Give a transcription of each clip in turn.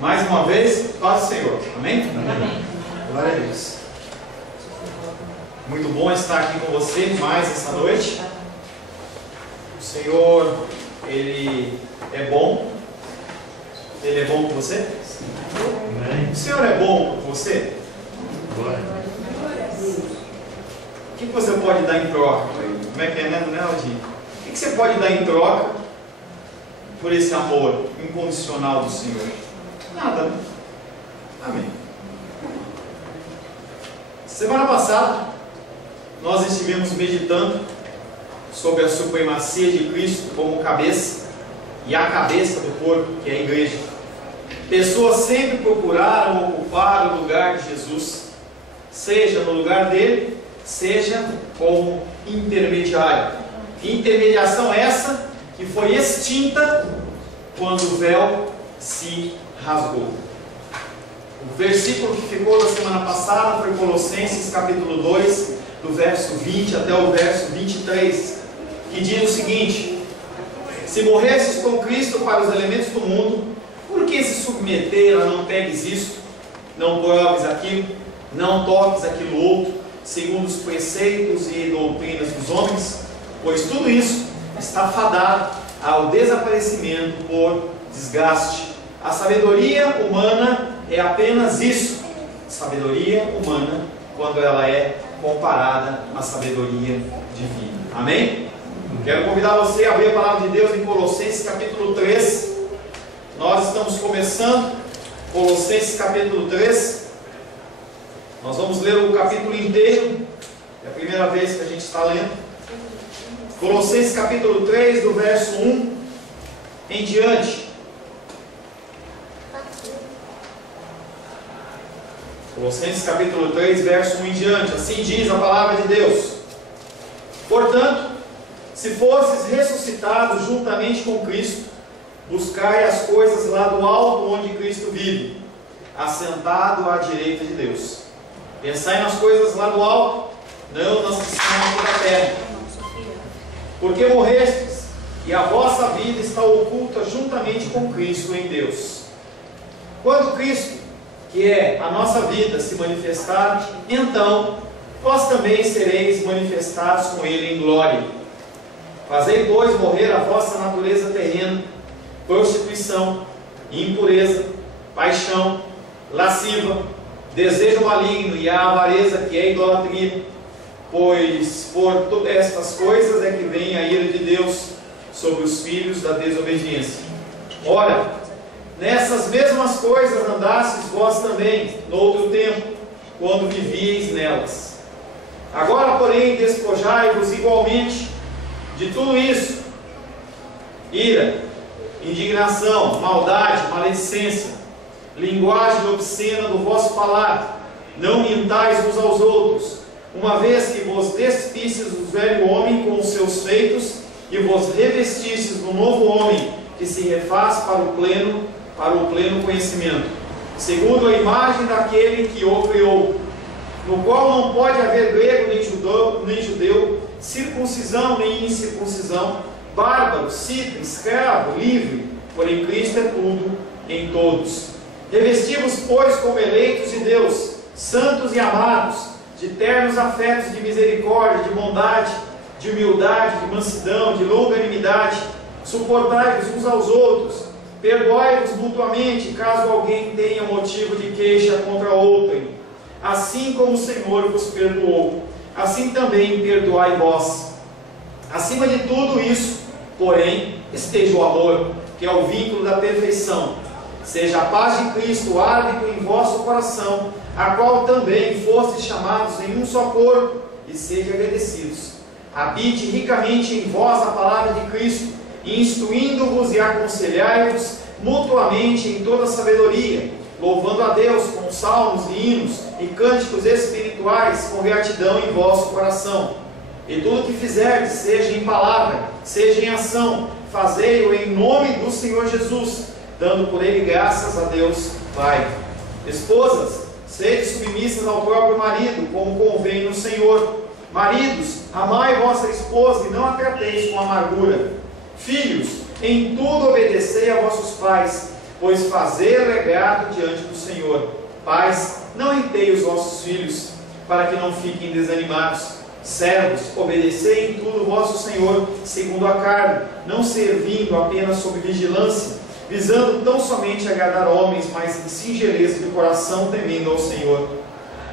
mais uma vez, paz do Senhor. Amém? Amém. Glória a Deus. Muito bom estar aqui com você mais essa noite. O Senhor, Ele é bom. Ele é bom com você? Amém. O Senhor é bom com você? Glória. O que você pode dar em troca para Ele? Como é que é, né, Aldinho? O que você pode dar em troca por esse amor incondicional do Senhor? Nada, né? Amém. Semana passada, nós estivemos meditando sobre a supremacia de Cristo como cabeça e a cabeça do corpo, que é a igreja. Pessoas sempre procuraram ocupar o lugar de Jesus, seja no lugar dele, seja como intermediário. Intermediação essa que foi extinta quando o véu se rasgou. O versículo que ficou da semana passada foi Colossenses capítulo 2, do verso 20 até o verso 23, que diz o seguinte: se morresses com Cristo para os elementos do mundo, por que se submeter a não pegues isto, não proves aquilo, não toques aquilo outro, segundo os preceitos e doutrinas dos homens? Pois tudo isso está fadado ao desaparecimento por desgaste. A sabedoria humana é apenas isso, sabedoria humana, quando ela é comparada à sabedoria divina. Amém? Quero convidar você a abrir a palavra de Deus em Colossenses capítulo 3. Nós estamos começando Colossenses capítulo 3. Nós vamos ler o capítulo inteiro. É a primeira vez que a gente está lendo. Colossenses capítulo 3, do verso 1 em diante. Colossenses capítulo 3, verso 1 em diante. Assim diz a palavra de Deus: portanto, se fosses ressuscitados juntamente com Cristo, buscai as coisas lá do alto onde Cristo vive, assentado à direita de Deus. Pensai nas coisas lá do alto, não nas que são aqui da terra. Porque morrestes, e a vossa vida está oculta juntamente com Cristo em Deus. Quando Cristo, que é a nossa vida, se manifestar, então vós também sereis manifestados com Ele em glória. Fazei, pois, morrer a vossa natureza terrena, prostituição, impureza, paixão, lasciva, desejo maligno e a avareza, que é idolatria, pois por todas estas coisas é que vem a ira de Deus sobre os filhos da desobediência. Ora, nessas mesmas coisas andastes vós também, no outro tempo, quando vivíeis nelas. Agora, porém, despojai-vos igualmente de tudo isso: ira, indignação, maldade, maledicência, linguagem obscena do vosso falar. Não mintais uns aos outros, uma vez que vos despistes do velho homem com os seus feitos, e vos revestistes do novo homem, que se refaz para o pleno conhecimento, segundo a imagem daquele que o criou, no qual não pode haver grego nem judeu, circuncisão nem incircuncisão, bárbaro, cita, escravo, livre, porém Cristo é tudo em todos. Revesti-vos, pois, como eleitos de Deus, santos e amados, de ternos afetos de misericórdia, de bondade, de humildade, de mansidão, de longanimidade. Suportai-vos uns aos outros, perdoai-vos mutuamente, caso alguém tenha motivo de queixa contra outrem. Assim como o Senhor vos perdoou, assim também perdoai vós. Acima de tudo isso, porém, esteja o amor, que é o vínculo da perfeição. Seja a paz de Cristo árbitro em vosso coração, a qual também fostes chamados em um só corpo, e sede agradecidos. Habite ricamente em vós a palavra de Cristo, instruindo-vos e aconselhai-vos mutuamente em toda sabedoria, louvando a Deus com salmos e hinos e cânticos espirituais com gratidão em vosso coração. E tudo que fizerdes, seja em palavra, seja em ação, fazei-o em nome do Senhor Jesus, dando por ele graças a Deus Pai. Esposas, sede submissas ao próprio marido, como convém no Senhor. Maridos, amai vossa esposa e não a trateis com amargura. Filhos, em tudo obedecei a vossos pais, pois fazer legado diante do Senhor. Pais, não irritei os vossos filhos, para que não fiquem desanimados. Servos, obedecei em tudo o vosso Senhor, segundo a carne, não servindo apenas sob vigilância, visando tão somente agradar homens, mas em singeleza de coração, temendo ao Senhor.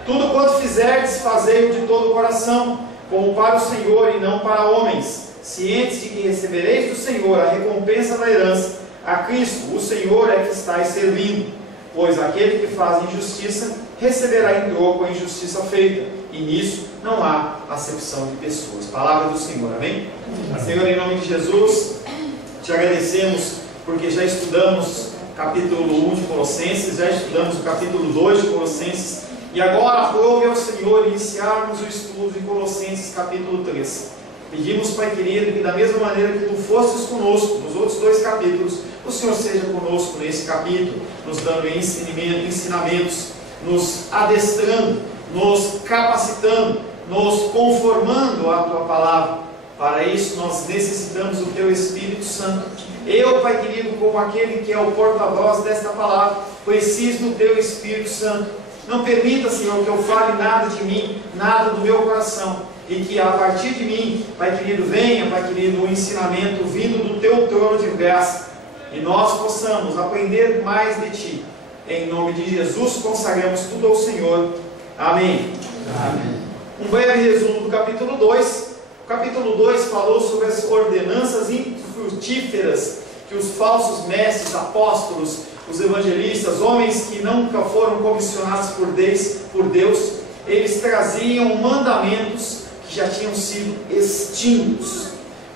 Tudo quanto fizerdes, fazei-o de todo o coração, como para o Senhor e não para homens, cientes de que recebereis do Senhor a recompensa da herança. A Cristo, o Senhor, é que estáis servindo, pois aquele que faz injustiça receberá em troco a injustiça feita, e nisso não há acepção de pessoas. Palavra do Senhor, amém? Senhor, em nome de Jesus, te agradecemos porque já estudamos capítulo 1 de Colossenses, já estudamos o capítulo 2 de Colossenses, e agora aprove ao Senhor iniciarmos o estudo de Colossenses capítulo 3. Pedimos, Pai querido, que da mesma maneira que Tu fostes conosco nos outros 2 capítulos, o Senhor seja conosco nesse capítulo, nos dando ensinamentos, nos adestrando, nos capacitando, nos conformando à Tua palavra. Para isso nós necessitamos do Teu Espírito Santo. Eu, Pai querido, como aquele que é o porta-voz desta palavra, preciso do Teu Espírito Santo. Não permita, Senhor, que eu fale nada de mim, nada do meu coração, e que a partir de mim, Pai querido, venha, Pai querido, um ensinamento vindo do Teu trono de graça, e nós possamos aprender mais de Ti. Em nome de Jesus, consagramos tudo ao Senhor. Amém. Amém. Um breve resumo do capítulo 2. O capítulo 2 falou sobre as ordenanças infrutíferas que os falsos mestres, apóstolos, os evangelistas, homens que nunca foram comissionados por Deus, eles traziam mandamentos que já tinham sido extintos,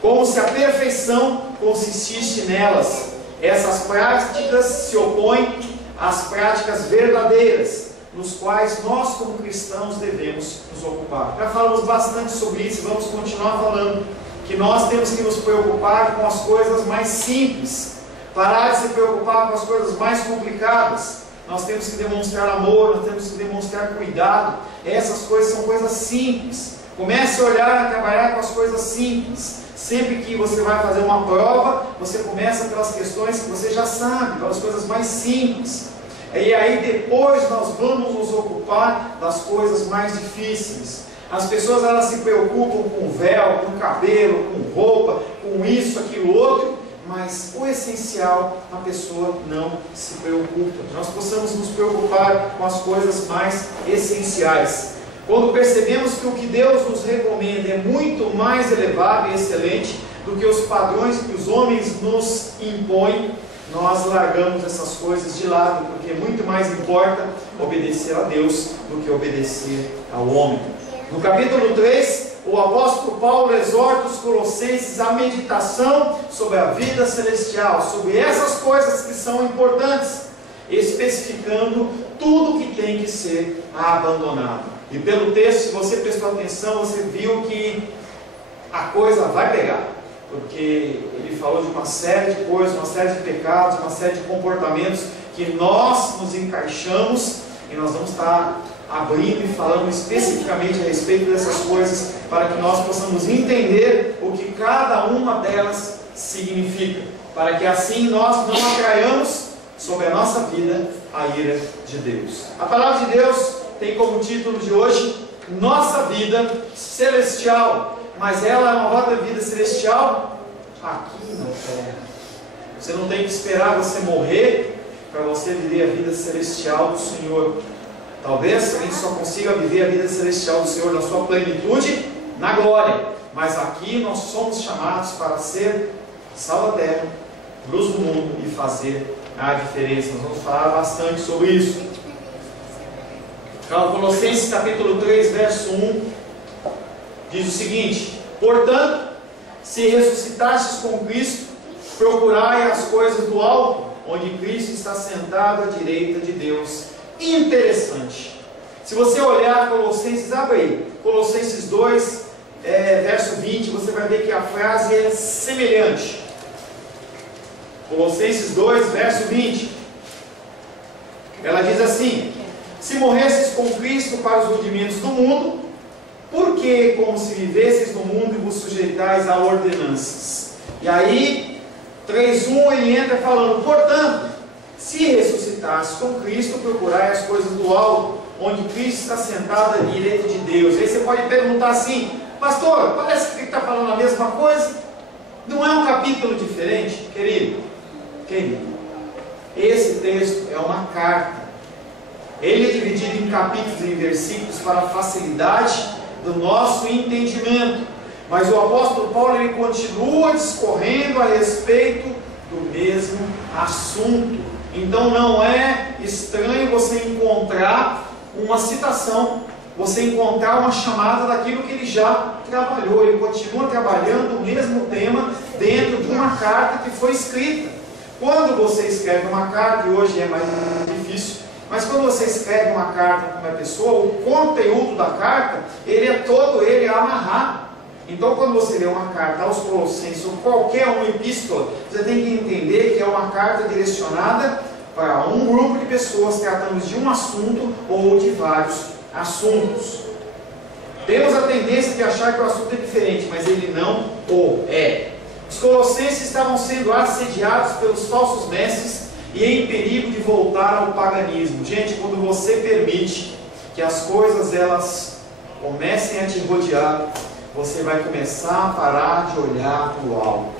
como se a perfeição consistisse nelas. Essas práticas se opõem às práticas verdadeiras, nos quais nós como cristãos devemos nos ocupar. Já falamos bastante sobre isso e vamos continuar falando, que nós temos que nos preocupar com as coisas mais simples, parar de se preocupar com as coisas mais complicadas. Nós temos que demonstrar amor, nós temos que demonstrar cuidado. Essas coisas são coisas simples. Comece a olhar e trabalhar com as coisas simples. Sempre que você vai fazer uma prova, você começa pelas questões que você já sabe, pelas coisas mais simples. E aí depois nós vamos nos ocupar das coisas mais difíceis. As pessoas, elas se preocupam com véu, com cabelo, com roupa, com isso, aquilo, outro, mas o essencial a pessoa não se preocupa. Nós possamos nos preocupar com as coisas mais essenciais. Quando percebemos que o que Deus nos recomenda é muito mais elevado e excelente do que os padrões que os homens nos impõem, nós largamos essas coisas de lado, porque muito mais importa obedecer a Deus do que obedecer ao homem. No capítulo 3, o apóstolo Paulo exorta os colossenses à meditação sobre a vida celestial, sobre essas coisas que são importantes, especificando tudo que tem que ser abandonado. E pelo texto, se você prestou atenção, você viu que a coisa vai pegar, porque ele falou de uma série de coisas, uma série de pecados, uma série de comportamentos que nós nos encaixamos, e nós vamos estar abrindo e falando especificamente a respeito dessas coisas, para que nós possamos entender o que cada uma delas significa, para que assim nós não atraiamos sobre a nossa vida a ira de Deus. A palavra de Deus tem como título de hoje, Nossa Vida Celestial, mas ela é uma roda de vida celestial aqui na terra. Você não tem que esperar você morrer para você viver a vida celestial do Senhor. Talvez a gente só consiga viver a vida celestial do Senhor na sua plenitude, na glória. Mas aqui nós somos chamados para ser sal da terra, luz do mundo e fazer a diferença. Nós vamos falar bastante sobre isso. Colossenses capítulo 3, verso 1, diz o seguinte: portanto, se ressuscitastes com Cristo, procurai as coisas do alto, onde Cristo está sentado à direita de Deus. Interessante. Se você olhar Colossenses, abre aí, Colossenses 2, verso 20, você vai ver que a frase é semelhante. Colossenses 2, verso 20. Ela diz assim: se morresses com Cristo para os rudimentos do mundo, por que, como se vivesses no mundo, vos sujeitais a ordenanças? E aí, 3:1 ele entra falando: portanto, se ressuscitasse com Cristo, procurai as coisas do alto, onde Cristo está sentado à direita de Deus. Aí você pode perguntar assim: pastor, parece que está falando a mesma coisa? Não é um capítulo diferente? Querido, esse texto é uma carta. Ele é dividido em capítulos e versículos para a facilidade do nosso entendimento. Mas o apóstolo Paulo, ele continua discorrendo a respeito do mesmo assunto. Então não é estranho você encontrar uma citação, você encontrar uma chamada daquilo que ele já trabalhou. Ele continua trabalhando o mesmo tema dentro de uma carta que foi escrita. Quando você escreve uma carta, e hoje é mais difícil, mas quando você escreve uma carta para uma pessoa, o conteúdo da carta, ele é todo ele amarrado. Então, quando você lê uma carta aos Colossenses, ou qualquer uma epístola, você tem que entender que é uma carta direcionada para um grupo de pessoas tratando de um assunto ou de vários assuntos. Temos a tendência de achar que o assunto é diferente, mas ele não o é. Os Colossenses estavam sendo assediados pelos falsos mestres e em perigo de voltar ao paganismo. Gente, quando você permite que as coisas elas comecem a te rodear, você vai começar a parar de olhar para o alto.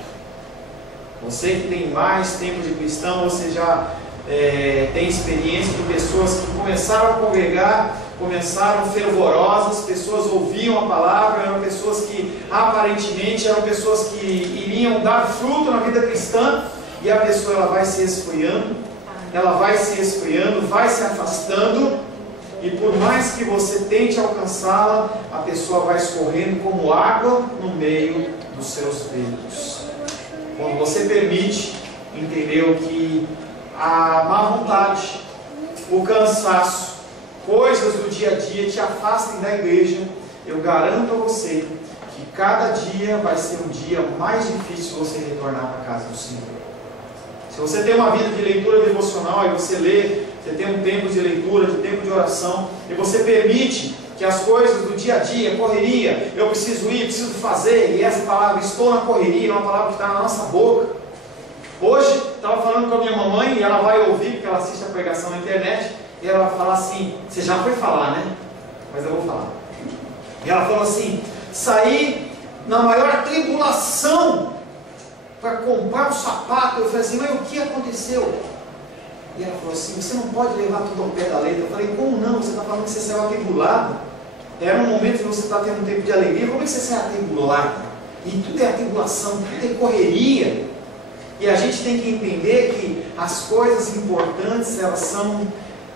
Você que tem mais tempo de cristão, você já tem experiência de pessoas que começaram a congregar, começaram fervorosas, pessoas ouviam a palavra, eram pessoas que aparentemente eram pessoas que iriam dar fruto na vida cristã, e a pessoa ela vai se esfriando, vai se afastando, e por mais que você tente alcançá-la, a pessoa vai escorrendo como água no meio dos seus dedos. Quando você permite, entendeu, que a má vontade, o cansaço, coisas do dia a dia te afastem da igreja, eu garanto a você que cada dia vai ser um dia mais difícil você retornar para a casa do Senhor. Se você tem uma vida de leitura devocional e você lê, você tem um tempo de leitura, de tempo de oração, e você permite que as coisas do dia a dia, correria, eu preciso ir, preciso fazer, e essa palavra, estou na correria, é uma palavra que está na nossa boca. Hoje, estava falando com a minha mamãe, e ela vai ouvir, porque ela assiste a pregação na internet, e ela vai falar assim, você já foi falar, né? Mas eu vou falar. E ela falou assim, saí na maior tribulação para comprar um sapato. Eu falei assim, mas o que aconteceu? E ela falou assim, você não pode levar tudo ao pé da letra. Eu falei, como não? Você está falando que você saiu atribulado. Era um momento que você está tendo um tempo de alegria. Como é que você sai atribulado? E tudo é atribulação, tudo é correria. E a gente tem que entender que as coisas importantes, elas são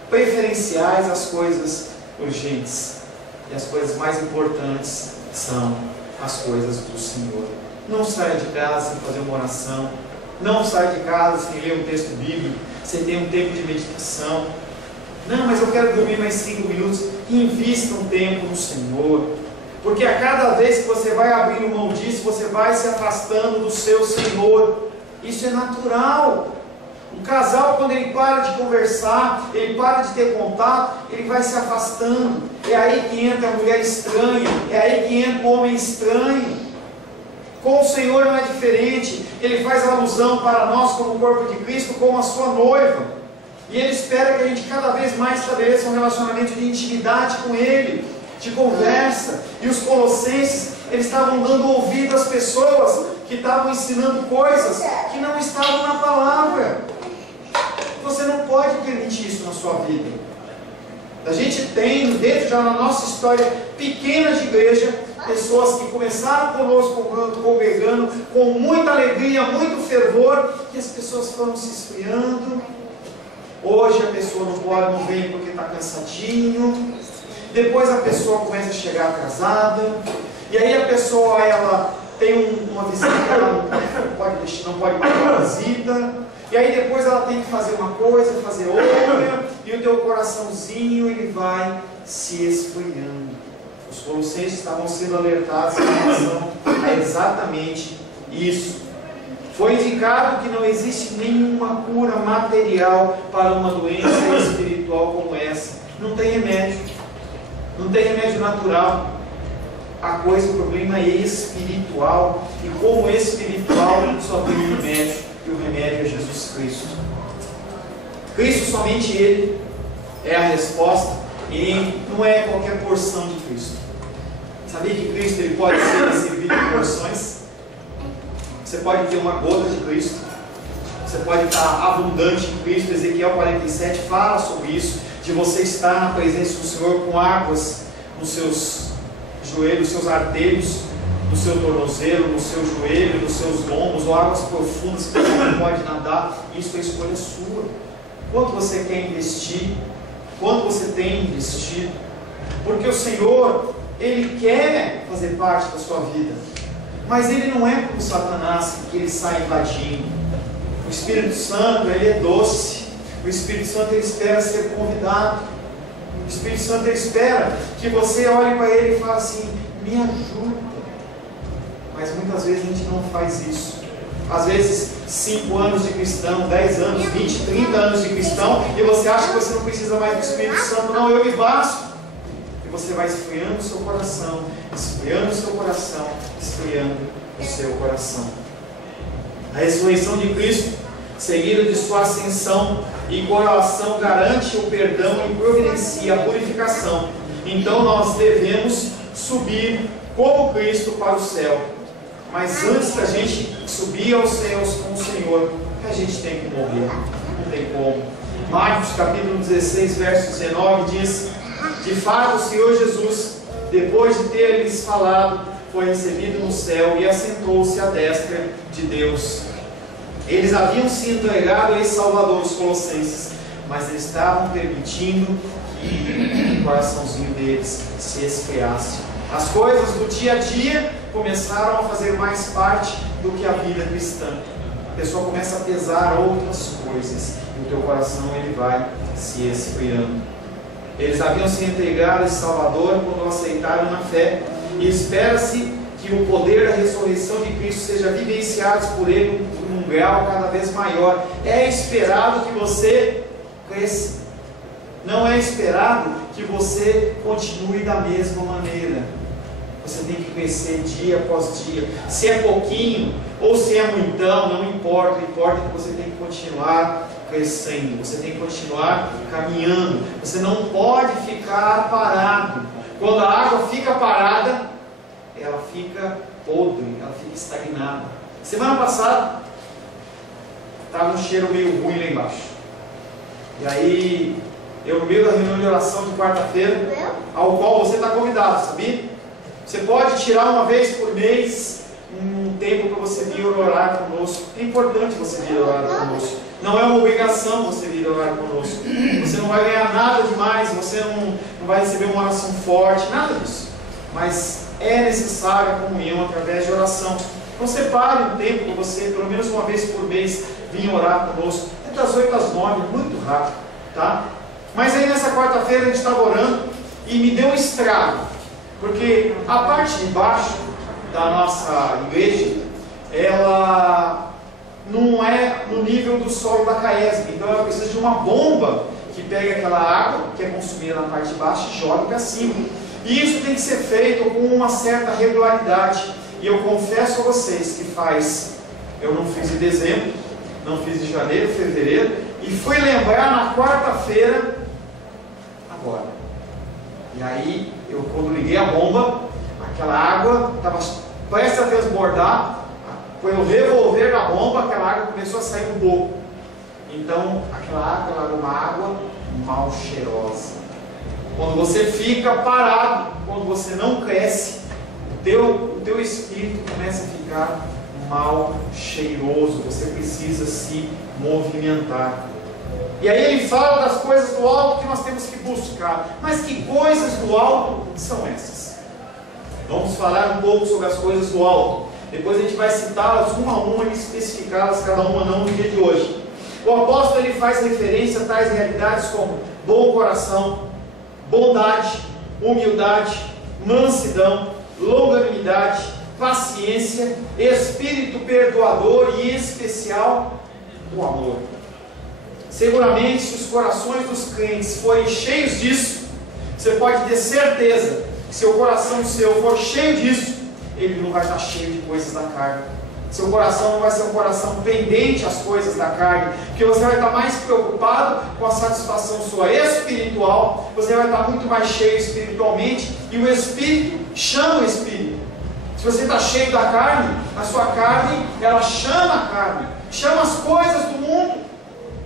preferenciais às coisas urgentes. E as coisas mais importantes são as coisas do Senhor. Não saia de casa sem fazer uma oração. Não saia de casa sem ler um texto bíblico, sem ter um tempo de meditação. Não, mas eu quero dormir mais 5 minutos. Invista um tempo no Senhor. Porque a cada vez que você vai abrindo mão disso, você vai se afastando do seu Senhor. Isso é natural. O casal, quando ele para de conversar, ele para de ter contato, ele vai se afastando. É aí que entra a mulher estranha, é aí que entra o homem estranho. Com o Senhor não é diferente. Ele faz alusão para nós como corpo de Cristo, como a sua noiva. E Ele espera que a gente cada vez mais estabeleça um relacionamento de intimidade com Ele, de conversa. E os colossenses, eles estavam dando ouvido às pessoas que estavam ensinando coisas que não estavam na palavra. Você não pode permitir isso na sua vida. A gente tem, dentro já na nossa história pequena de igreja, pessoas que começaram conosco congregando com muita alegria, muito fervor, e as pessoas foram se esfriando. Hoje a pessoa não vem porque está cansadinho. Depois a pessoa começa a chegar atrasada. E aí a pessoa ela tem uma visita que ela não pode pagar uma visita. E aí depois ela tem que fazer uma coisa, fazer outra, e o teu coraçãozinho ele vai se esfriando. Os colossenses estavam sendo alertados em relação a exatamente isso. Foi indicado que não existe nenhuma cura material para uma doença espiritual como essa. Não tem remédio. Não tem remédio natural. O problema é espiritual. E como espiritual, só tem um remédio. E o remédio é Jesus Cristo. Cristo, somente Ele é a resposta, e não é qualquer porção de Cristo. Sabia que Cristo ele pode ser servido em porções? Você pode ter uma gota de Cristo, você pode estar abundante em Cristo. Ezequiel 47 fala sobre isso, de você estar na presença do Senhor com águas nos seus joelhos, nos seus artelhos, no seu tornozelo, no seu joelho, nos seus lombos, ou águas profundas que você não pode nadar. Isso é escolha sua. Quanto você quer investir? Quanto você tem investido? Porque o Senhor, Ele quer fazer parte da sua vida, mas Ele não é como Satanás, que Ele sai invadindo. O Espírito Santo, Ele é doce. O Espírito Santo, Ele espera ser convidado. O Espírito Santo, Ele espera que você olhe para Ele e fale assim: me ajuda. Mas muitas vezes a gente não faz isso. Às vezes 5 anos de cristão, 10 anos, 20, 30 anos de cristão, e você acha que você não precisa mais do Espírito Santo. Não, eu me basto. E você vai esfriando o seu coração, esfriando o seu coração, esfriando o seu coração. A ressurreição de Cristo, seguida de sua ascensão e coroação, garante o perdão e providencia a purificação. Então nós devemos subir como Cristo para o céu. Mas antes da gente subir aos céus com o Senhor, a gente tem que morrer. Não tem como. Marcos capítulo 16, verso 19 diz: de fato o Senhor Jesus, depois de ter lhes falado, foi recebido no céu e assentou-se à destra de Deus. Eles haviam se entregado a esse Salvador, os colossenses, mas eles estavam permitindo que o coraçãozinho deles se esfriasse. As coisas do dia a dia começaram a fazer mais parte do que a vida cristã. A pessoa começa a pesar outras coisas e o teu coração ele vai se esfriando. Eles haviam se entregado a esse Salvador quando o aceitaram na fé, e espera-se que o poder da ressurreição de Cristo seja vivenciado por Ele num grau cada vez maior. É esperado que você cresça. Não é esperado que você continue da mesma maneira. Você tem que crescer dia após dia. Se é pouquinho ou se é muitão, não importa. Importa que você tem que continuar crescendo. Você tem que continuar caminhando. Você não pode ficar parado. Quando a água fica parada, ela fica podre, ela fica estagnada. Semana passada estava um cheiro meio ruim lá embaixo. E aí, eu no meio da reunião de oração de quarta-feira, ao qual você está convidado, sabia? Você pode tirar uma vez por mês um tempo para você vir orar conosco. É importante você vir orar conosco. Não é uma obrigação você vir orar conosco. Você não vai ganhar nada demais, você não vai receber uma oração forte, nada disso. Mas é necessária a comunhão através de oração. Então separe um tempo para você, pelo menos uma vez por mês, vir orar conosco. É das 8 às 9, muito rápido, tá? Mas aí nessa quarta-feira a gente estava orando e me deu um estrago. Porque a parte de baixo da nossa igreja, ela não é no nível do solo da Caesb. Então ela precisa de uma bomba que pega aquela água que é consumida na parte de baixo e joga para cima. E isso tem que ser feito com uma certa regularidade. E eu confesso a vocês que eu não fiz em dezembro, não fiz em janeiro, fevereiro, e fui lembrar na quarta-feira agora. E aí, quando liguei a bomba, aquela água estava prestes a transbordar, foi o revolver da bomba, aquela água começou a sair um pouco. Então, aquela água era uma água mal cheirosa. Quando você fica parado, quando você não cresce, o teu espírito começa a ficar mal cheiroso. Você precisa se movimentar. E aí ele fala das coisas do alto que nós temos que buscar. Mas que coisas do alto são essas? Vamos falar um pouco sobre as coisas do alto. Depois a gente vai citá-las uma a uma e especificá-las cada uma não no dia de hoje. O apóstolo ele faz referência a tais realidades como bom coração, bondade, humildade, mansidão, longanimidade, paciência, espírito perdoador e, em especial, o amor. Seguramente, se os corações dos crentes forem cheios disso, você pode ter certeza que se o coração seu for cheio disso, ele não vai estar cheio de coisas da carne. Seu coração não vai ser um coração pendente às coisas da carne, porque você vai estar mais preocupado com a satisfação sua espiritual, você vai estar muito mais cheio espiritualmente, e o Espírito chama o Espírito. Se você está cheio da carne, a sua carne, ela chama a carne, chama as coisas do mundo.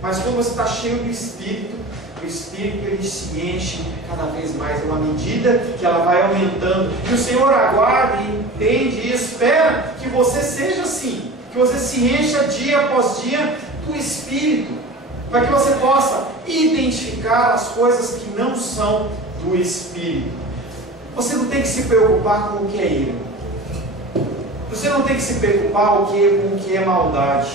Mas quando você está cheio do Espírito, o Espírito ele se enche cada vez mais, é uma medida que ela vai aumentando. E o Senhor aguarda e entende e espera que você seja assim, que você se encha dia após dia do Espírito, para que você possa identificar as coisas que não são do Espírito. Você não tem que se preocupar com o que é erro. Você não tem que se preocupar com o que é maldade,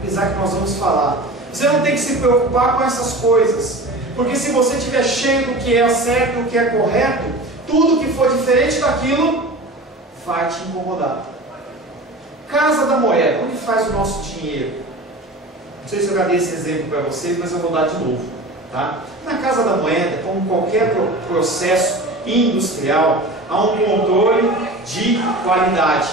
apesar que nós vamos falar. Você não tem que se preocupar com essas coisas, porque se você estiver cheio do que é certo, do que é correto, tudo que for diferente daquilo vai te incomodar. Casa da moeda, onde faz o nosso dinheiro? Não sei se eu já dei esse exemplo para vocês, mas eu vou dar de novo, tá? Na casa da moeda, como qualquer processo industrial, há um controle de qualidade,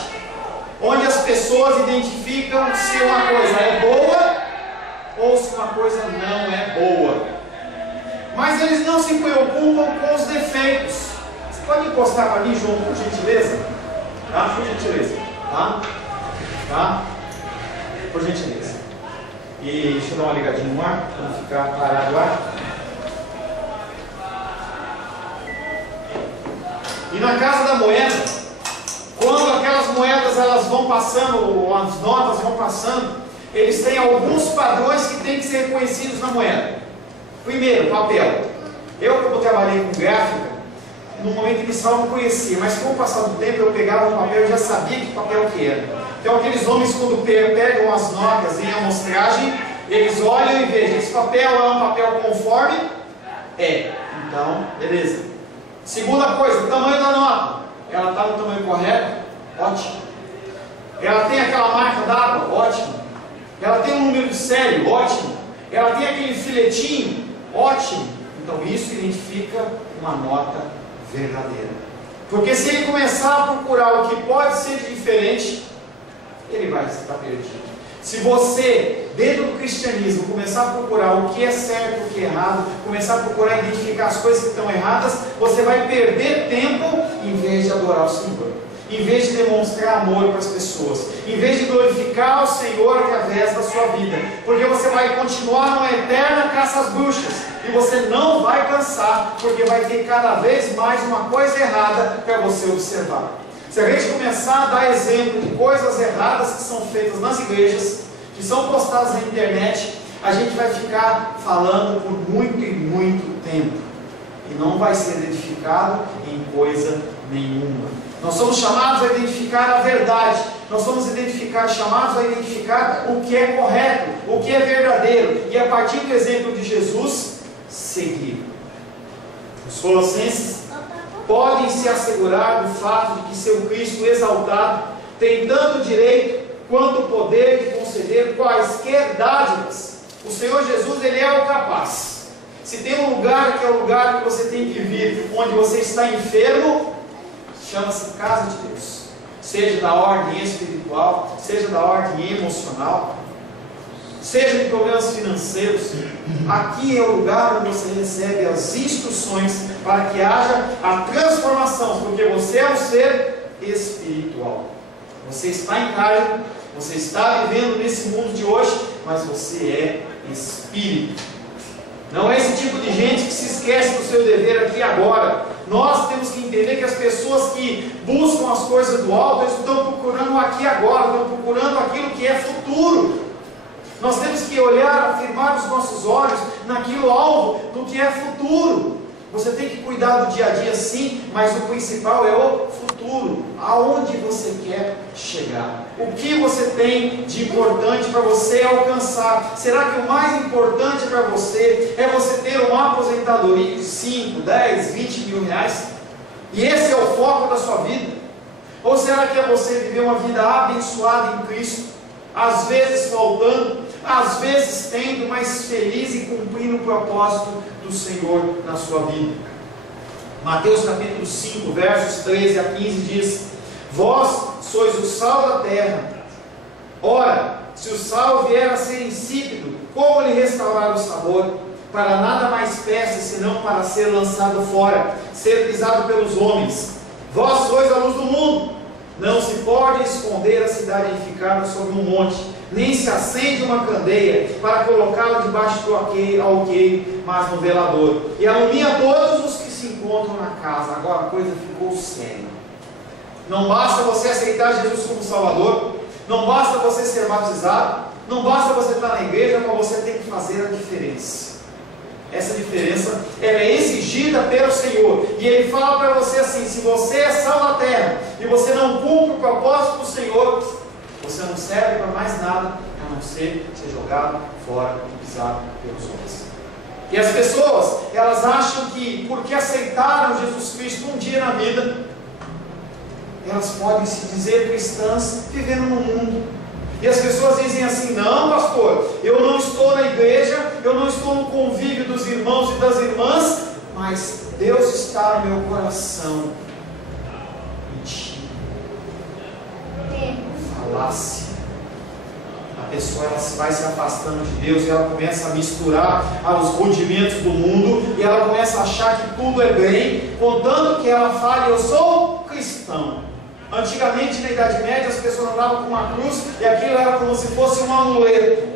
onde as pessoas identificam se uma coisa é boa ou se uma coisa não é boa. Mas eles não se preocupam com os defeitos. Você pode encostar para mim, João, por gentileza? Tá? Por gentileza. Tá? Tá? Por gentileza. E deixa eu dar uma ligadinha no ar, para não ficar parado lá. E na casa da moeda, quando aquelas moedas elas vão passando, ou as notas vão passando, eles têm alguns padrões que têm que ser reconhecidos na moeda. Primeiro, papel. Eu, como trabalhei com gráfica, no momento inicial eu não conhecia, mas com o passar do tempo eu pegava o papel e já sabia que papel que era. Então aqueles homens, quando pegam as notas em amostragem, eles olham e vejam, esse papel é um papel conforme? É. Então, beleza. Segunda coisa, o tamanho da nota. Ela está no tamanho correto? Ótimo. Ela tem aquela marca d'água? Ótimo. Ela tem um número de série? Ótimo. Ela tem aquele filetinho? Ótimo. Então isso identifica uma nota verdadeira. Porque se ele começar a procurar o que pode ser diferente, ele vai estar perdido. Se você, dentro do cristianismo, começar a procurar o que é certo, o que é errado, começar a procurar identificar as coisas que estão erradas, você vai perder tempo em vez de adorar o Senhor, em vez de demonstrar amor para as pessoas, em vez de glorificar o Senhor através da sua vida, porque você vai continuar numa eterna caça às bruxas, e você não vai cansar, porque vai ter cada vez mais uma coisa errada para você observar. Se a gente começar a dar exemplo de coisas erradas que são feitas nas igrejas, que são postadas na internet, a gente vai ficar falando por muito e muito tempo, e não vai ser edificado em coisa nenhuma. Nós somos chamados a identificar a verdade, nós somos chamados a identificar o que é correto, o que é verdadeiro, e a partir do exemplo de Jesus, seguir. Os colossenses podem se assegurar do fato de que seu Cristo exaltado tem tanto direito quanto o poder de conceder quaisquer dádivas. O Senhor Jesus, Ele é o capaz. Se tem um lugar que é o lugar que você tem que vir, onde você está enfermo, chama-se casa de Deus. Seja da ordem espiritual, seja da ordem emocional, seja de problemas financeiros, aqui é o lugar onde você recebe as instruções para que haja a transformação, porque você é um ser espiritual. Você está em carne, você está vivendo nesse mundo de hoje, mas você é espírito. Não é esse tipo de gente que se esquece do seu dever aqui e agora. Nós temos que entender que as pessoas que buscam as coisas do alto, eles estão procurando aqui e agora, estão procurando aquilo que é futuro. Nós temos que olhar, afirmar os nossos olhos naquilo alvo do que é futuro. Você tem que cuidar do dia a dia sim, mas o principal é o futuro. Aonde você quer chegar? O que você tem de importante para você alcançar? Será que o mais importante para você é você ter uma aposentadoria de 5, 10, 20 mil reais? E esse é o foco da sua vida? Ou será que é você viver uma vida abençoada em Cristo? Às vezes faltando, às vezes tendo, mas feliz e cumprindo o propósito do Senhor na sua vida. Mateus capítulo 5, versos 13 a 15 diz: Vós sois o sal da terra, Ora, se o sal vier a ser insípido, como lhe restaurar o sabor? Para nada mais peça, senão para ser lançado fora, ser pisado pelos homens. Vós sois a luz do mundo. Não se pode esconder a cidade edificada sobre um monte, nem se acende uma candeia para colocá-la debaixo do alqueire, mas no velador, e alumia todos os que se encontram na casa. Agora a coisa ficou séria. Não basta você aceitar Jesus como Salvador, não basta você ser batizado, não basta você estar na igreja, mas você tem que fazer a diferença. Essa diferença é exigida pelo Senhor. E Ele fala para você assim: se você é sal da terra e você não cumpre o propósito do Senhor, você não serve para mais nada a não ser jogado fora e pisado pelos homens. E as pessoas, elas acham que porque aceitaram Jesus Cristo um dia na vida, elas podem se dizer cristãs vivendo no mundo. E as pessoas dizem assim: não, pastor, eu não estou na igreja, eu não estou no convívio dos irmãos e das irmãs, mas Deus está no meu coração. Mentira. Falácia. A pessoa, ela vai se afastando de Deus e ela começa a misturar os rudimentos do mundo, e ela começa a achar que tudo é bem, contanto que ela fale: eu sou cristão. Antigamente, na Idade Média, as pessoas andavam com uma cruz e aquilo era como se fosse um amuleto.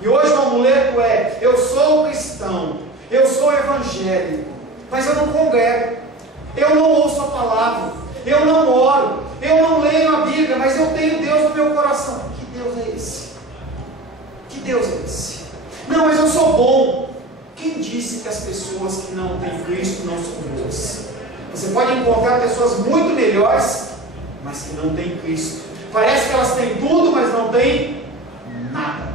E hoje o amuleto é: eu sou cristão, eu sou evangélico, mas eu não congrego, eu não ouço a palavra, eu não oro, eu não leio a Bíblia, mas eu tenho Deus no meu coração. Que Deus é esse? Que Deus é esse? Não, mas eu sou bom. Quem disse que as pessoas que não têm Cristo não são boas? Você pode encontrar pessoas muito melhores, mas que não têm Cristo. Parece que elas têm tudo, mas não têm nada.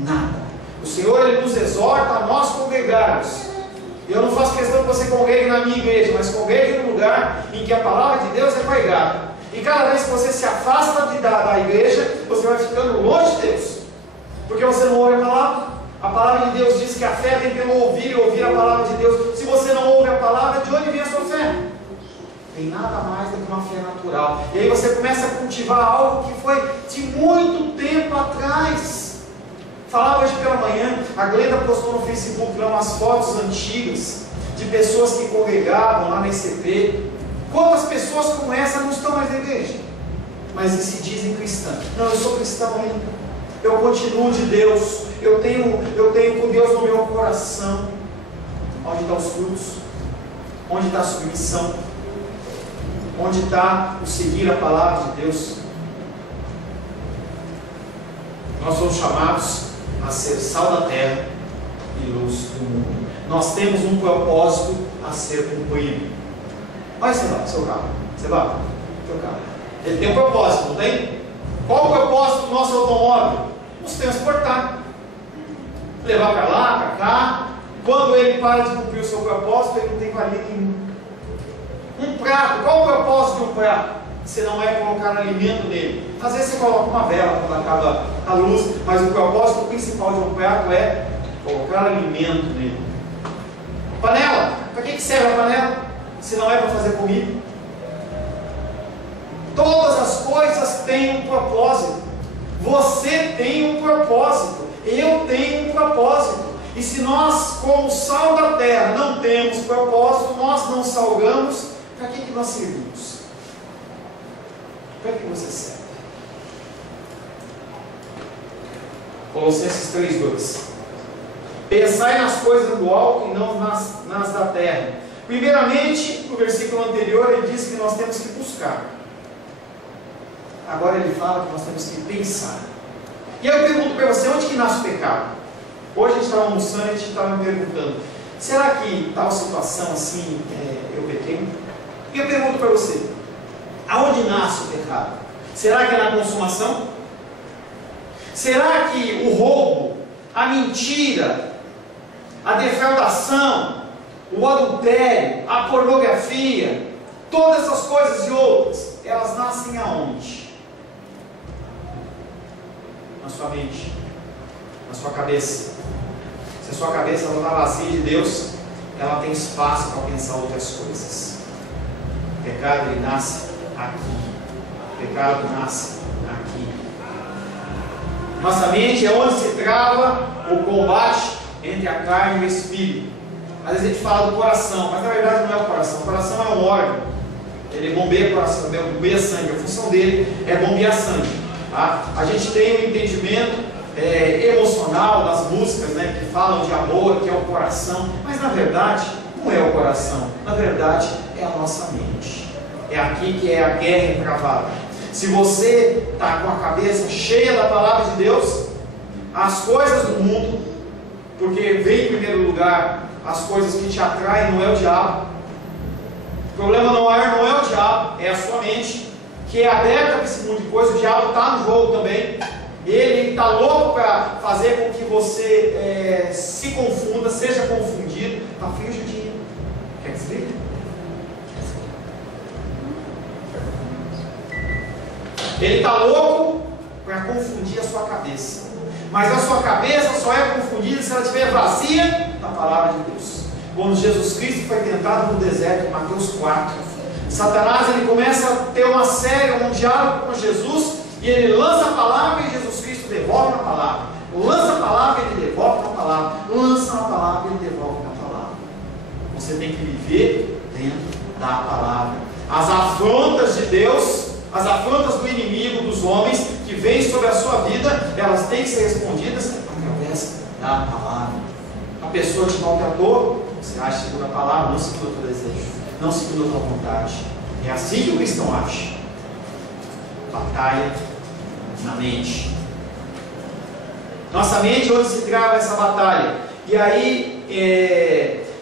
Nada. O Senhor, Ele nos exorta a nós congregarmos. Eu não faço questão que você congregue na minha igreja, mas congregue no lugar em que a palavra de Deus é pregada. E cada vez que você se afasta da igreja, você vai ficando longe de Deus, porque você não ouve a palavra. A palavra de Deus diz que a fé vem pelo ouvir e ouvir a palavra de Deus. Se você não ouve a palavra, de onde vem a sua fé? Tem nada mais do que uma fé natural. E aí você começa a cultivar algo que foi de muito tempo atrás. Falava hoje pela manhã, a Glenda postou no Facebook lá umas fotos antigas de pessoas que congregavam lá na ICP. Quantas pessoas como essa não estão mais na igreja, mas se dizem cristãs? Não, eu sou cristão ainda, eu continuo de Deus, eu tenho com Deus no meu coração. Onde estão os frutos? Onde está a submissão? Onde está o seguir a palavra de Deus? Nós somos chamados a ser sal da terra e luz do mundo. Nós temos um propósito a ser cumprido. Vai, você vai, seu carro. Você vai, seu carro. Ele tem um propósito, não tem? Qual o propósito do nosso automóvel? Nos transportar. Levar para lá, para cá. Quando ele para de cumprir o seu propósito, ele não tem valia nenhum. Um prato, qual o propósito de um prato? Se não é colocar alimento nele. Às vezes você coloca uma vela quando acaba a luz, mas o propósito principal de um prato é colocar alimento nele. Panela, para que serve a panela? Se não é para fazer comida. Todas as coisas têm um propósito. Você tem um propósito. Eu tenho um propósito. E se nós, como sal da terra, não temos propósito, nós não salgamos, para que nós servimos? Para que você serve? Colossenses 3:2. Pensai nas coisas do alto e não nas da terra. Primeiramente, no versículo anterior, ele disse que nós temos que buscar. Agora ele fala que nós temos que pensar. E aí eu pergunto para você: onde que nasce o pecado? Hoje a gente estava almoçando e a gente estava me perguntando: será que tal situação assim eu pequei? E eu pergunto para você: aonde nasce o pecado? Será que é na consumação? Será que o roubo, a mentira, a defraudação, o adultério, a pornografia, todas essas coisas e outras, elas nascem aonde? Na sua mente, na sua cabeça. Se a sua cabeça não está vazia de Deus, ela tem espaço para pensar outras coisas. O pecado, ele nasce aqui. O pecado nasce aqui. Nossa mente é onde se trava o combate entre a carne e o espírito. Às vezes a gente fala do coração, mas na verdade não é o coração. O coração é um órgão. Ele bombeia o coração, bombeia sangue. A função dele é bombear sangue. Tá? A gente tem um entendimento emocional das músicas, né, que falam de amor, que é o coração. Mas na verdade não é o coração. Na verdade é a nossa mente. É aqui que é a guerra travada. Se você está com a cabeça cheia da palavra de Deus, as coisas do mundo, porque vem em primeiro lugar as coisas que te atraem, não é o diabo. O problema não é o diabo, é a sua mente, que é aberta para esse mundo de coisas. O diabo está no jogo também. Ele está louco para fazer com que você se confunda, seja confundido. Está frio, Judinho? Quer que desligue? Ele está louco para confundir a sua cabeça. Mas a sua cabeça só é confundida se ela estiver vazia da palavra de Deus. Quando Jesus Cristo foi tentado no deserto, em Mateus 4, Satanás ele começa a ter uma série, um diálogo com Jesus, e ele lança a palavra e Jesus Cristo devolve a palavra. Lança a palavra e ele devolve a palavra. Lança a palavra e ele devolve a palavra. Você tem que viver dentro da palavra. As afrontas de Deus, as afrontas do inimigo, dos homens que vêm sobre a sua vida, elas têm que ser respondidas através da palavra. A pessoa te maltratou, você age segundo a palavra, não segundo o teu desejo, não segundo a tua vontade. É assim que o cristão age. Batalha na mente. Nossa mente é onde se trava essa batalha. E aí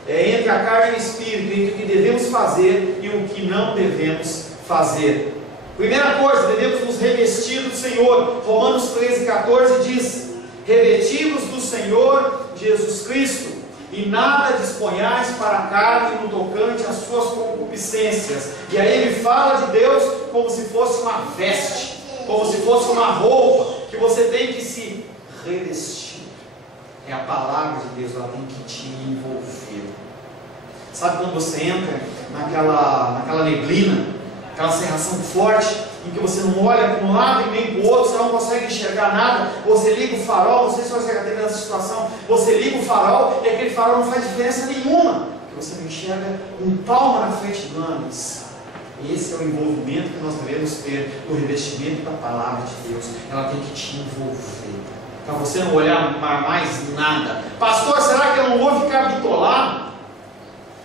entre a carne e o espírito, entre o que devemos fazer e o que não devemos fazer. Primeira coisa, devemos nos revestir do Senhor. Romanos 13,14 diz: revestivos do Senhor Jesus Cristo, e nada disponhais para a carne no tocante às suas concupiscências. E aí ele fala de Deus como se fosse uma veste, como se fosse uma roupa que você tem que se revestir. É a palavra de Deus, ela tem que te envolver. Sabe quando você entra naquela neblina, aquela cerração forte, em que você não olha para um lado e nem para o outro, você não consegue enxergar nada, você liga o farol, não sei se você já teve essa situação, você liga o farol e aquele farol não faz diferença nenhuma, porque você não enxerga um palmo na frente do ânus. Esse é o envolvimento que nós devemos ter no revestimento da palavra de Deus. Ela tem que te envolver, para você não olhar para mais nada. Pastor, será que eu não vou ficar bitolado?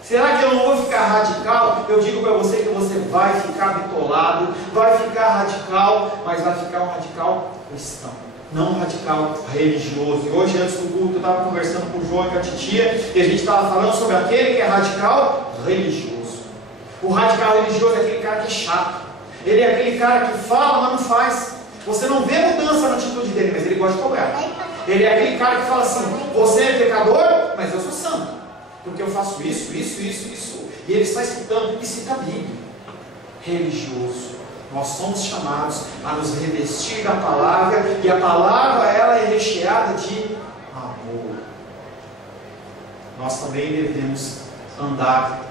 Será que eu não vou ficar radical? Eu digo para você que você vai ficar bitolado, vai ficar radical, mas vai ficar um radical cristão, não um radical religioso. E hoje, antes do culto, eu estava conversando com o João e com a titia, e a gente estava falando sobre aquele que é radical religioso. O radical religioso é aquele cara que é chato. Ele é aquele cara que fala, mas não faz. Você não vê mudança na atitude dele, mas ele gosta de cobrar. Ele é aquele cara que fala assim: você é pecador, mas eu sou santo, porque eu faço isso. E ele está escutando e cita a Bíblia. Religioso. Nós somos chamados a nos revestir da palavra, e a palavra ela é recheada de amor. Nós também devemos andar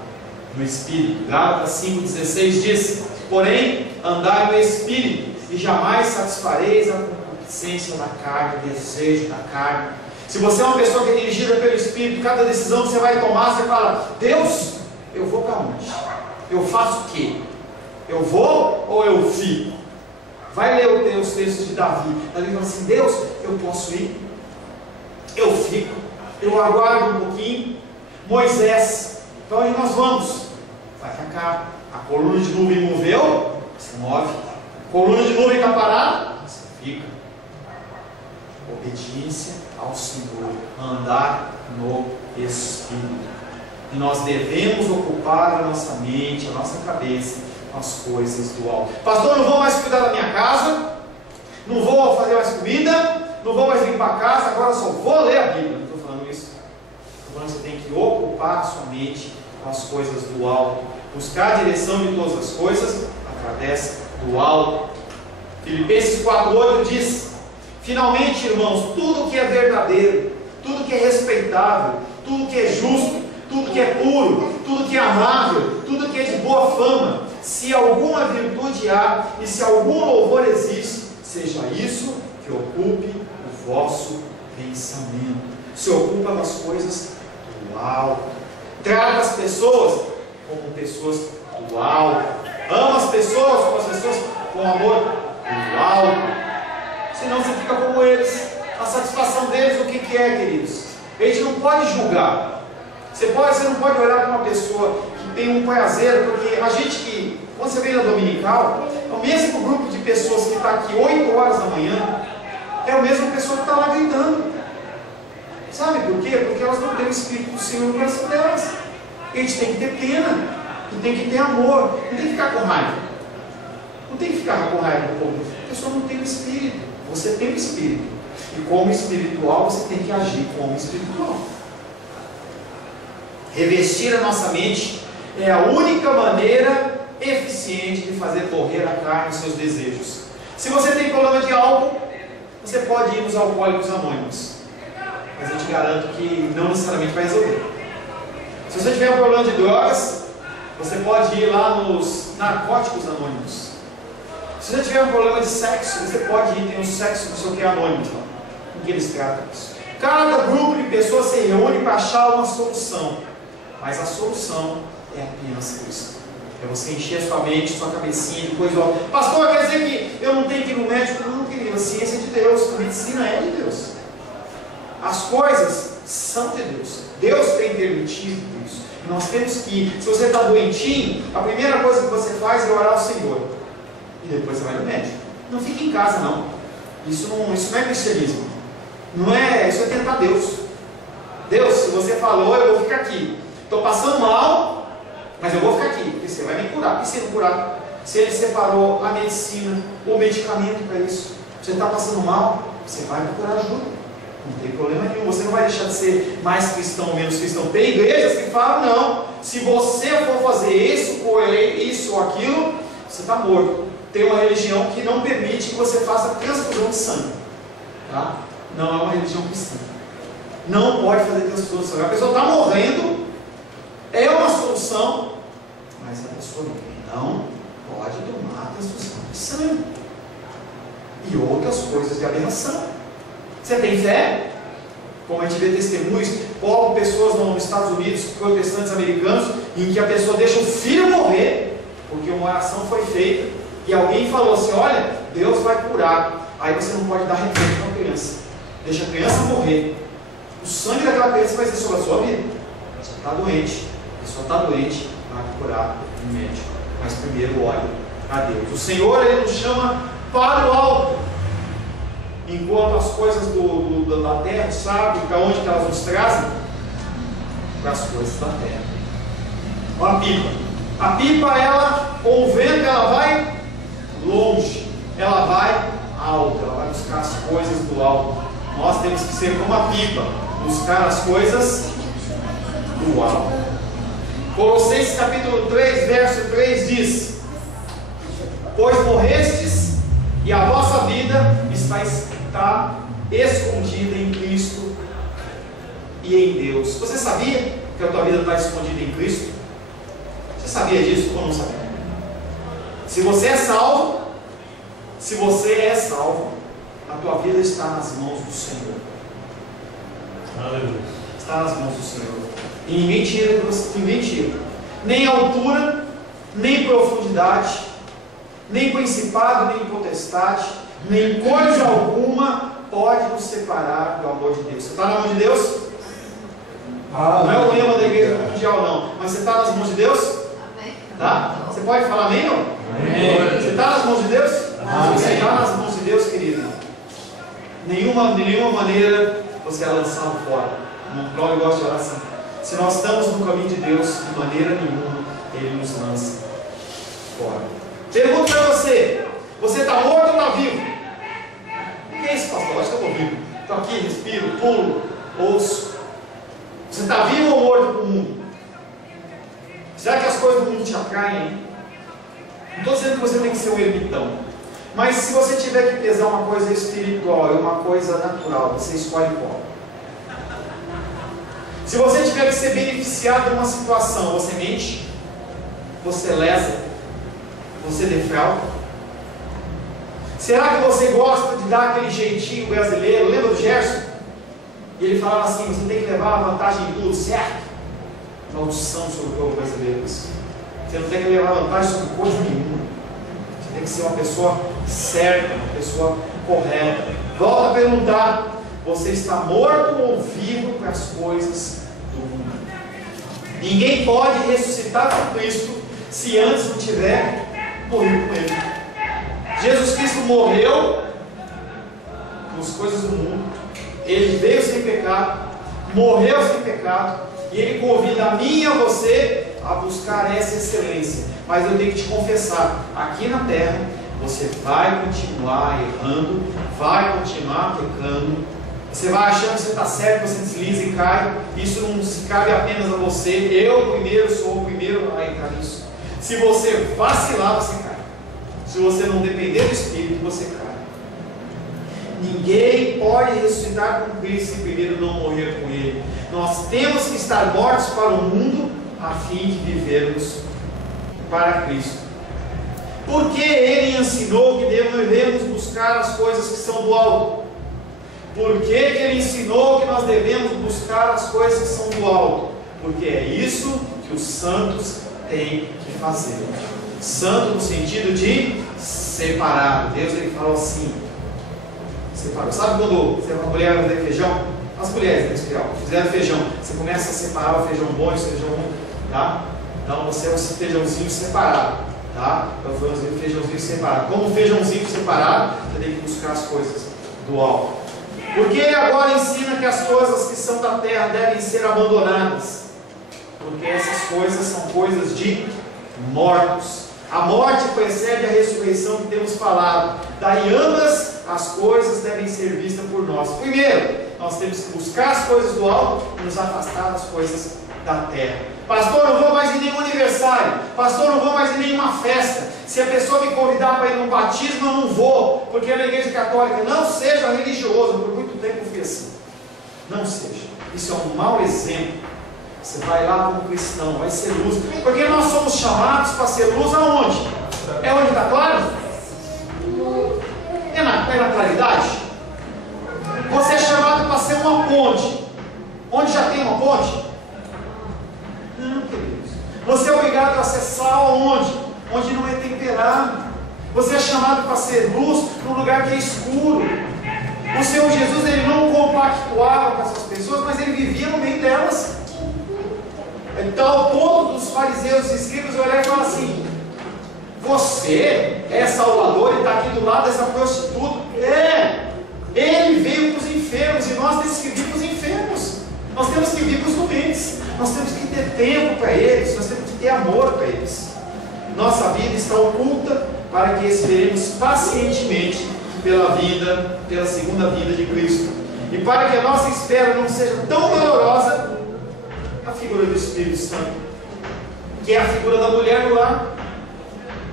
no Espírito. Gálatas 5,16 diz: porém, andai no Espírito, e jamais satisfareis a concupiscência da carne, o desejo da carne. Se você é uma pessoa que é dirigida pelo Espírito, cada decisão que você vai tomar, você fala: Deus, eu vou para onde? Eu faço o quê? Eu vou ou eu fico? Vai ler os textos de Davi. Davi fala assim: Deus, eu posso ir? Eu fico? Eu aguardo um pouquinho? Moisés, para onde nós vamos? Vai para cá. A coluna de nuvem moveu? Você move. A coluna de nuvem está parada? Você fica. Obediência ao Senhor, andar no Espírito. E nós devemos ocupar a nossa mente, a nossa cabeça com as coisas do alto. Pastor, não vou mais cuidar da minha casa, não vou fazer mais comida, não vou mais limpar a casa, agora só vou ler a Bíblia. Não estou falando isso. Estou falando que você tem que ocupar a sua mente com as coisas do alto, buscar a direção de todas as coisas através do alto. Filipenses 4,8 diz: finalmente, irmãos, tudo que é verdadeiro, tudo que é respeitável, tudo que é justo, tudo que é puro, tudo que é amável, tudo que é de boa fama, se alguma virtude há e se algum louvor existe, seja isso que ocupe vosso pensamento. Se ocupa das coisas do alto. Trata as pessoas como pessoas do alto. Ama as pessoas como as pessoas com amor do alto. Senão você fica como eles. A satisfação deles, o que é, queridos? A gente não pode julgar. Você não pode olhar para uma pessoa que tem um prazer, porque a gente que, quando você vem na dominical, é o mesmo grupo de pessoas que está aqui 8 horas da manhã, é a mesma pessoa que está lá gritando. Sabe por quê? Porque elas não têm o Espírito do Senhor no coração delas. A gente tem que ter pena, tem que ter amor, não tem que ficar com raiva. Não tem que ficar com raiva do povo. A pessoa não tem o Espírito, você tem o Espírito. E como espiritual, você tem que agir como espiritual. Revestir a nossa mente é a única maneira eficiente de fazer morrer a carne e os seus desejos. Se você tem problema de álcool, você pode ir nos alcoólicos anônimos, mas eu te garanto que não necessariamente vai resolver. Se você tiver um problema de drogas, você pode ir lá nos narcóticos anônimos. Se você tiver um problema de sexo, você pode ir, tem um sexo não sei o que anônimo, em que eles tratam isso. Cada grupo de pessoas se reúne para achar uma solução. Mas a solução é apenas Cristo. É você encher a sua mente, sua cabecinha de coisa. Pastor, quer dizer que eu não tenho que ir no médico? Não, querido. A ciência é de Deus, a medicina é de Deus. As coisas são de Deus. Deus tem permitido isso. Nós temos que ir. Se você está doentinho, a primeira coisa que você faz é orar ao Senhor. E depois você vai no médico. Não fique em casa, não. Isso não é cristianismo. Isso é tentar Deus. Deus, se você falou, eu vou ficar aqui. Estou passando mal, mas eu vou ficar aqui, porque você vai me curar. E se não curar? Se ele separou a medicina, o medicamento para isso, você está passando mal, você vai procurar ajuda. Não tem problema nenhum. Você não vai deixar de ser mais cristão ou menos cristão. Tem igrejas que falam, não. Se você for fazer isso ou aquilo, você está morto. Tem uma religião que não permite que você faça transfusão de sangue. Tá? Não é uma religião cristã. Não pode fazer transfusão de sangue. A pessoa está morrendo. É uma solução, mas a pessoa não pode tomar transfusão de sangue e outras coisas de aberração. Você tem fé? Como a gente vê testemunhos, como pessoas nos Estados Unidos, protestantes americanos, em que a pessoa deixa o filho morrer, porque uma oração foi feita, e alguém falou assim, olha, Deus vai curar. Aí você não pode dar remédio para a criança. Deixa a criança morrer. O sangue daquela criança vai ser sobre a sua vida. Você está doente. A pessoa está doente, vai procurar um médico. Mas primeiro olhe a Deus. O Senhor, Ele nos chama para o alto. Enquanto as coisas da terra, sabe para onde que elas nos trazem? Para as coisas da terra. Olha a pipa. A pipa, ela, com o vento, ela vai longe. Ela vai alto. Ela vai buscar as coisas do alto. Nós temos que ser como a pipa. Buscar as coisas do alto. Colossenses capítulo 3, verso 3 diz: pois morrestes e a vossa vida está escondida em Cristo e em Deus. Você sabia que a tua vida está escondida em Cristo? Você sabia disso ou não sabia? Se você é salvo, a tua vida está nas mãos do Senhor. Aleluia. Está nas mãos do Senhor. E ninguém tira. Nem altura, nem profundidade, nem principado, nem potestade, nem coisa alguma pode nos separar do amor de Deus. Você está na mão de Deus? Não é o lema da igreja mundial, não. Mas você está nas mãos de Deus? Amém. Tá? Você pode falar amém, não? Amém. Você está nas mãos de Deus? Amém. Se você está nas mãos de Deus, querido, de nenhuma maneira você é lançado fora. Não gosta de oração. Se nós estamos no caminho de Deus, de maneira nenhuma Ele nos lança fora. Pergunto para você: você está morto ou está vivo? O que é isso, pastor? Acho que eu estou vivo. Estou aqui, respiro, pulo, ouço. Você está vivo ou morto para o mundo? Será que as coisas do mundo te atraem? Hein? Não estou dizendo que você tem que ser um ermitão. Mas se você tiver que pesar uma coisa espiritual e uma coisa natural, você escolhe qual? Se você tiver que ser beneficiado de uma situação, você mente, você lesa, você defrauda. Será que você gosta de dar aquele jeitinho brasileiro? Lembra do Gerson? E ele falava assim: você tem que levar a vantagem em tudo, certo? Maldição sobre o povo brasileiro. Você não tem que levar vantagem sobre coisa nenhuma. Você tem que ser uma pessoa certa, uma pessoa correta. Volto a perguntar: você está morto ou vivo para as coisas do mundo? Ninguém pode ressuscitar com Cristo se antes não tiver morrido com Ele. Jesus Cristo morreu nas coisas do mundo. Ele veio sem pecado, morreu sem pecado, e Ele convida a mim e a você a buscar essa excelência. Mas eu tenho que te confessar, aqui na terra você vai continuar errando, vai continuar pecando. Você vai achando que você está certo, você desliza e cai. Isso não se cabe apenas a você. Eu primeiro sou o primeiro a entrar nisso. Se você vacilar, você cai. Se você não depender do Espírito, você cai. Ninguém pode ressuscitar com Cristo se primeiro não morrer com Ele. Nós temos que estar mortos para o mundo a fim de vivermos para Cristo. Porque Ele ensinou que devemos buscar as coisas que são do alto? Por que Ele ensinou que nós devemos buscar as coisas que são do alto? Porque é isso que os santos têm que fazer. Santo no sentido de separado. Deus ele falou assim: separado. Sabe quando você é uma mulher vai fazer feijão? As mulheres em especial fizeram feijão, você começa a separar o feijão bom e o feijão ruim, tá? Então você é um feijãozinho separado, tá? Então foi um feijãozinho separado. Como um feijãozinho separado, você tem que buscar as coisas do alto. Porque Ele agora ensina que as coisas que são da terra devem ser abandonadas. Porque essas coisas são coisas de mortos. A morte precede a ressurreição que temos falado. Daí ambas as coisas devem ser vistas por nós. Primeiro, nós temos que buscar as coisas do alto e nos afastar das coisas da terra. Pastor, não vou mais em nenhum aniversário. Pastor, não vou mais em nenhuma festa. Se a pessoa me convidar para ir num batismo, eu não vou, porque é na igreja católica. Não seja religioso. Por muito tempo eu fui assim. Não seja. Isso é um mau exemplo. Você vai lá como cristão, vai ser luz. Porque nós somos chamados para ser luz aonde? É onde está claro? É na claridade? Você é chamado para ser uma ponte. Onde já tem uma ponte? Não, queridos. Você é obrigado a ser sal aonde? Onde não é temperado. Você é chamado para ser luz num lugar que é escuro. O Senhor Jesus, Ele não compactuava com essas pessoas, mas Ele vivia no meio delas. Então, ao ponto dos fariseus e escribas olharem e falar assim: você é Salvador e está aqui do lado dessa prostituta. Ele veio para os enfermos e nós temos que vir para os enfermos. Nós temos que vir para os doentes. Nós temos que ter tempo para eles. Nós temos que ter amor para eles. Nossa vida está oculta para que esperemos pacientemente pela segunda vinda de Cristo. E para que a nossa espera não seja tão dolorosa, a figura do Espírito Santo, que é a figura da mulher no lar.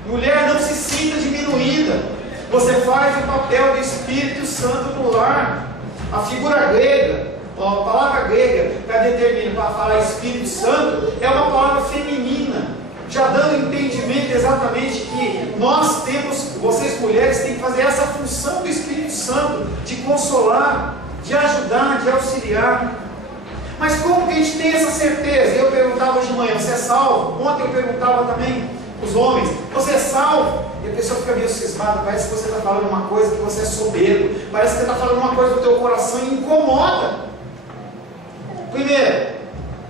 Mulher, não se sinta diminuída. Você faz o papel do Espírito Santo no lar. A figura grega, a palavra grega para falar Espírito Santo é uma palavra feminina, já dando entendimento exatamente que nós temos, vocês mulheres têm que fazer essa função do Espírito Santo, de consolar, de ajudar, de auxiliar. Mas como que a gente tem essa certeza? Eu perguntava hoje de manhã: você é salvo? Ontem eu perguntava também os homens: você é salvo? E a pessoa fica meio cismada, parece que você está falando uma coisa que você é soberbo, parece que você está falando uma coisa do teu coração e incomoda. Primeiro,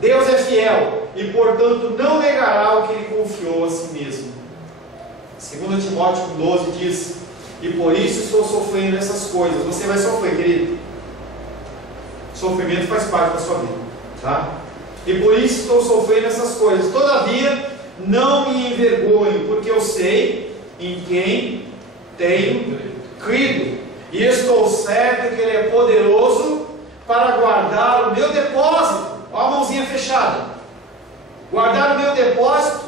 Deus é fiel e portanto não negará o que Ele confiou a si mesmo. 2 Timóteo 12 diz: e por isso estou sofrendo essas coisas. Você vai sofrer, querido. Sofrimento faz parte da sua vida, tá? E por isso estou sofrendo essas coisas. Todavia, não me envergonho, porque eu sei em quem tenho crido, e estou certo que Ele é poderoso para guardar o meu depósito. Olha a mãozinha fechada. Guardar o meu depósito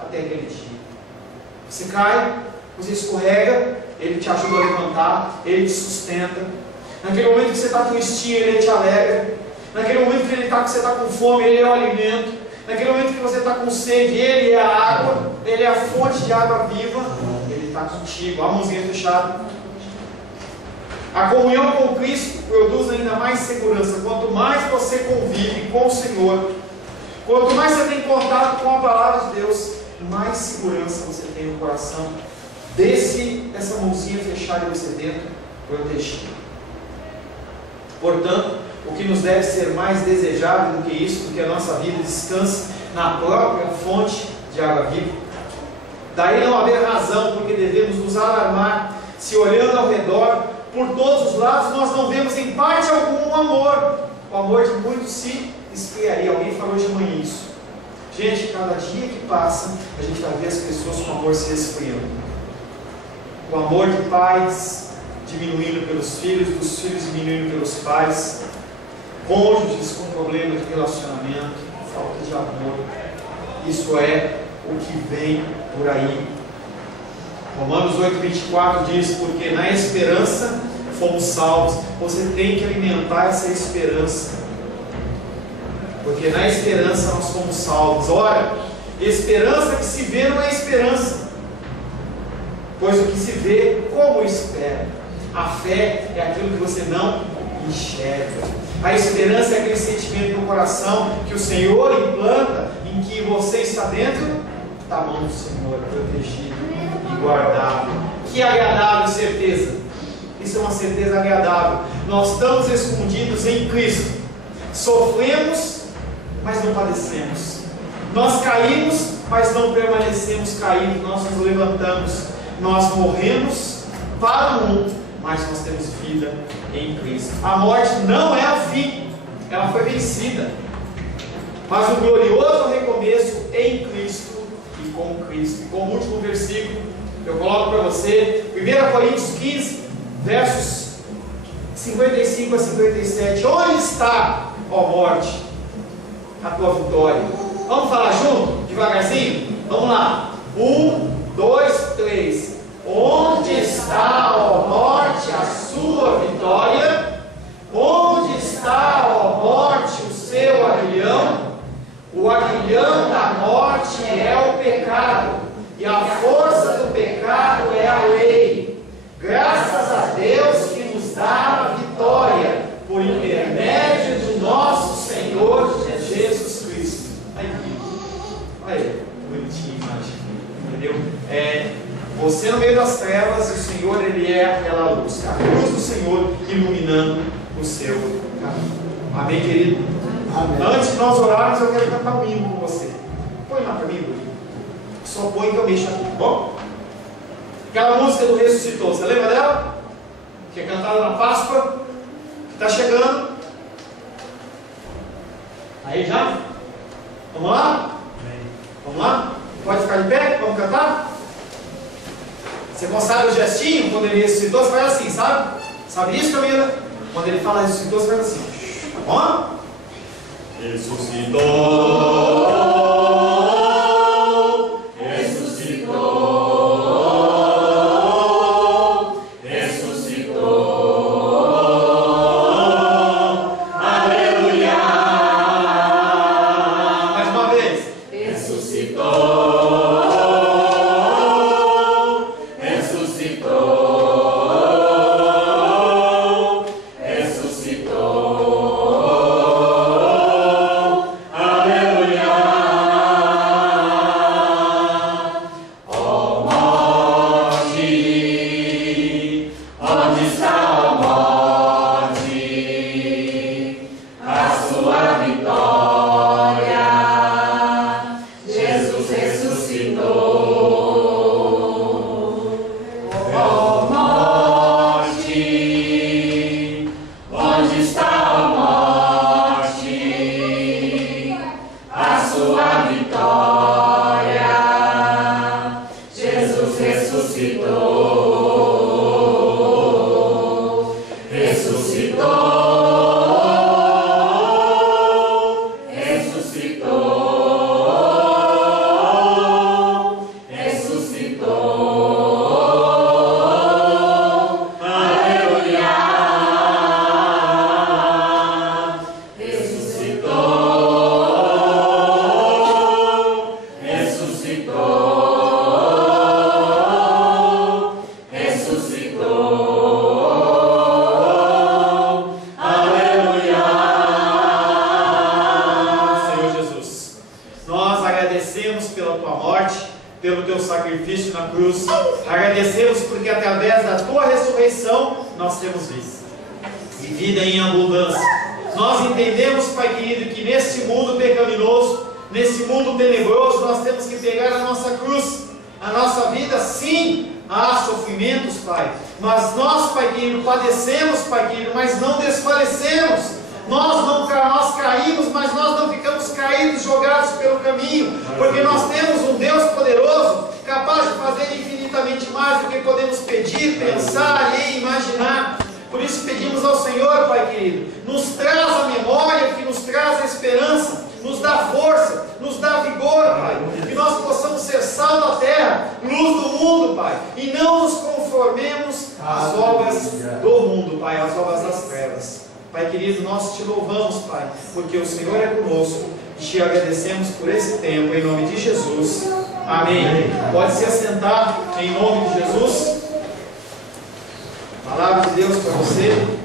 até aquele dia. Você cai, você escorrega, Ele te ajuda a levantar, Ele te sustenta. Naquele momento que você está com estia, Ele te alegra. Naquele momento que você está com fome, Ele é o alimento. Naquele momento que você está com sede, Ele é a água. Ele é a fonte de água viva. Ele está contigo. A mãozinha fechada. A comunhão com Cristo produz ainda mais segurança. Quanto mais você convive com o Senhor, quanto mais você tem contato com a palavra de Deus, mais segurança você tem no coração. Essa mãozinha fechada e você dentro, protegido. Portanto, o que nos deve ser mais desejado do que isso, do que a nossa vida descanse na própria fonte de água viva. Daí não haver razão porque devemos nos alarmar, se olhando ao redor, por todos os lados, nós não vemos em parte alguma o amor. O amor de muitos se esfriaria. Alguém falou de manhã isso. Gente, cada dia que passa, a gente vai ver as pessoas com amor se esfriando. O amor de pais diminuindo pelos filhos, dos filhos diminuindo pelos pais, cônjuges com problema de relacionamento, falta de amor. Isso é o que vem por aí. Romanos 8,24 diz: porque na esperança fomos salvos. Você tem que alimentar essa esperança, porque na esperança nós fomos salvos. Ora, esperança que se vê não é esperança, pois o que se vê, como espera? A fé é aquilo que você não enxerga. A esperança é aquele sentimento no coração que o Senhor implanta, em que você está dentro da mão do Senhor, protegido e guardado. Que agradável certeza! Isso é uma certeza agradável. Nós estamos escondidos em Cristo. Sofremos, mas não padecemos. Nós caímos, mas não permanecemos caídos. Nós nos levantamos. Nós morremos para o mundo, mas nós temos vida em Cristo. A morte não é o fim, ela foi vencida, mas o glorioso recomeço em Cristo e com Cristo. E como último versículo, eu coloco para você 1 Coríntios 15, versos 55 a 57. Onde está, ó morte, a tua vitória? Vamos falar junto, devagarzinho? Vamos lá. 1, 2, 3. Onde está, ó morte, a sua vitória? Onde está, ó morte, o seu aguilhão? O aguilhão da morte é o pecado, e a força do pecado é a lei. Graças a Deus que nos dá a vitória, por intermédio do nosso Senhor Jesus Cristo. Aí, bonitinho, entendeu? Você no meio das trevas, o Senhor, Ele é aquela luz, a luz do Senhor iluminando o seu caminho. Amém, querido? Amém. Antes de nós orarmos, eu quero cantar um hino com você. Põe lá para mim, Luiz. Só põe que eu mexo aqui, tá bom? Aquela música do Ressuscitou, você lembra dela? Que é cantada na Páscoa, que está chegando. Aí já? Vamos lá? Vamos lá? Pode ficar de pé? Vamos cantar? Você consegue o gestinho quando ele ressuscitou? Você faz assim, sabe? Sabe isso, Camila? Quando ele fala ressuscitou, você faz assim. Tá bom? Ressuscitou. Aleluia. sacrifício na cruz. Agradecemos porque através da tua ressurreição nós temos vida. E vida em abundância. Nós entendemos, Pai querido, que neste mundo pecaminoso, nesse mundo tenebroso, nós temos que pegar a nossa cruz. A nossa vida, sim, há sofrimentos, Pai. Mas nós, Pai querido, padecemos, Pai querido, mas não desfalecemos. Nós caímos, mas nós não ficamos caídos, jogados pelo caminho. Porque nós temos um Deus poderoso, capaz de fazer infinitamente mais do que podemos pedir, pensar e imaginar. Por isso pedimos ao Senhor, Pai querido, nos traz a memória, que nos traz a esperança, nos dá força, nos dá vigor, Pai, que nós possamos ser sal da terra, luz do mundo, Pai, e não nos conformemos às obras do mundo, Pai, às obras das trevas. Pai querido, nós te louvamos, Pai, porque o Senhor é conosco, e te agradecemos por esse tempo, em nome de Jesus. Amém. Pode se assentar em nome de Jesus. Palavra de Deus para você.